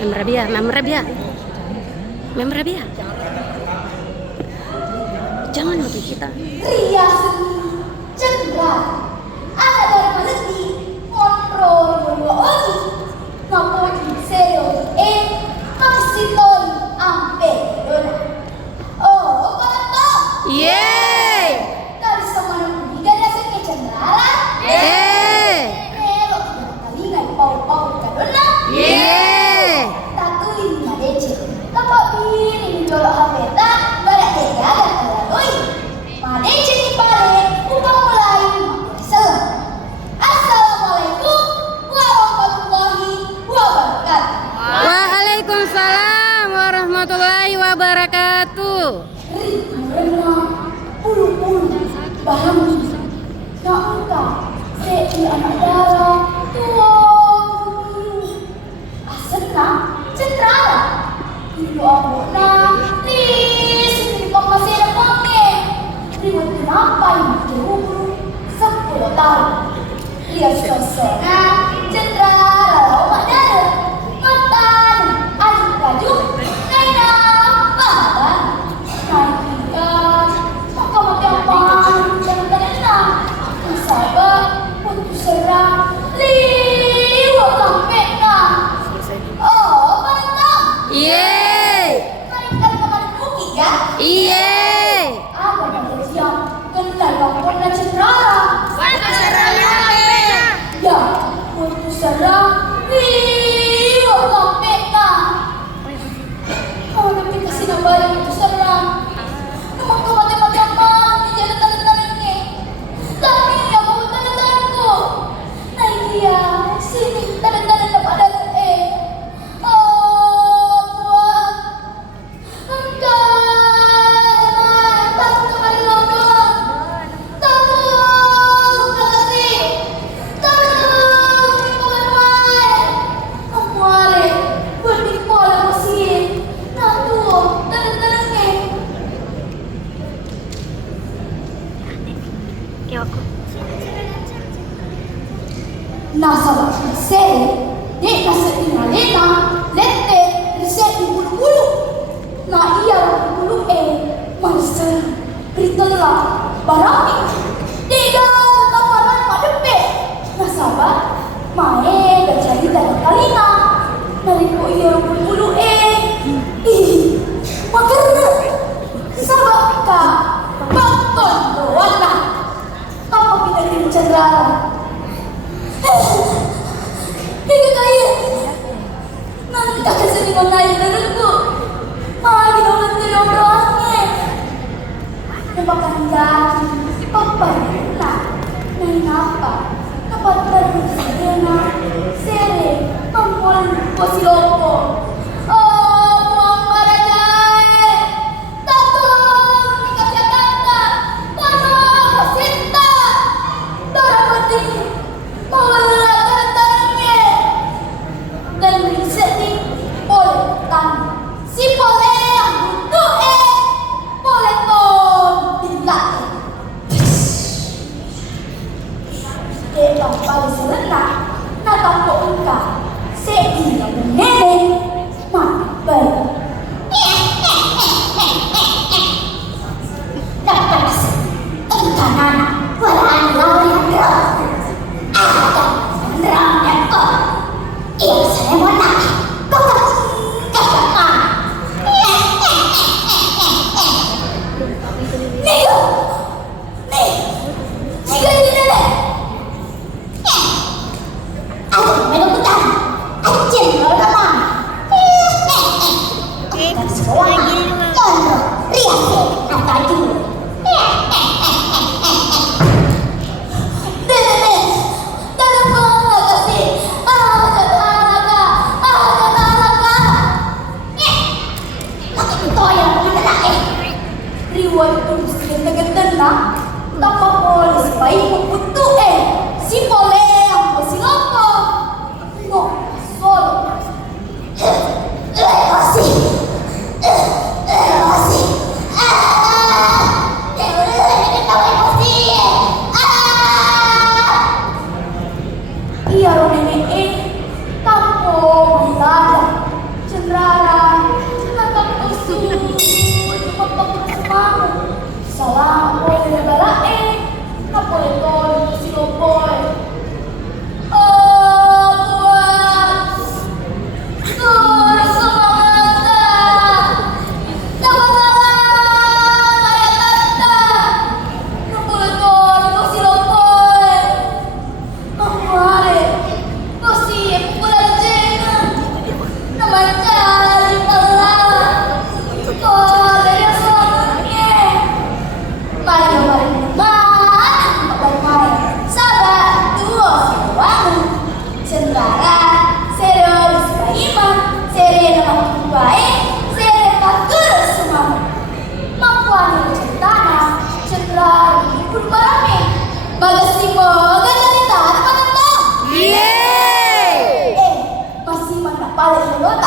Mem Rabia, Mem Rabia. Mem Rabia. Jangan bagi kita. Ria Seni Cendra Anak dari Maleti Kontrol Berdua Oji Ngapoji Seo Maksitoi Ampe Dona. Oh, kalau Yeay. dari semana kuliga dia seni cendrara. Pero tidak kali ngai pau-pau kadona. Tatulin madece. Kapag ini jolo hapeta, badak tegaga kaladoi. Madece ni pare upang mulai makisalam. Assalamualaikum warahmatullahi wabarakatuh. Waalaikumsalam warahmatullahi wabarakatuh. Rina puluh-puluh bahangi na engkau se'i anak darah tua asena cendrara ibu abona lis pangmasih ada pange ribut kenapa yang terubur 10 tahun lihat sosoknya cendrara omak darah mantan adik baju naina bahaban naik ikan maka mati apaan jangan tenang sabar untuk serang liwat sampai nah oh mantap Yeay. naikkan kemana bukit ya Yeay. apa yang tersiap kenal lapornya cendrara ya untuk serang liwat sampai nah kalau kita kasih nambah untuk serang memang kau mati-mati apaan di jalan tanda-tanda ini tapi ya mau tanda-tandaku naik dia sini tanda-tanda dapat ada oh Tuhan engkau takut kembali doang takut kasih takut bukan main amuare berdipola mesin natuo tanda-tanda nasa sere di nasa inalena lette riset di bulu-bulu na iya bulu marisa ritela barami tiga tataparan padepe nasaba mae gajari dari kalina nariko iya bulu ih makarna sabak ka bakton doana apa pindah cendrara Hidup kaya nanti tak kesini mengalir denganku lagi dong doangnya makan jaki papa enak naik apa dapat terus enak sere mampuan posi lopo oh buang barajai tatung nikah Jakarta tanah Sinta darah putih pola tantangannya dan riset di poletan si pole yang butuh poleton tidak Delang paling serenah natang maganda kita, ano maganda? Yay! Masih mana pala yun,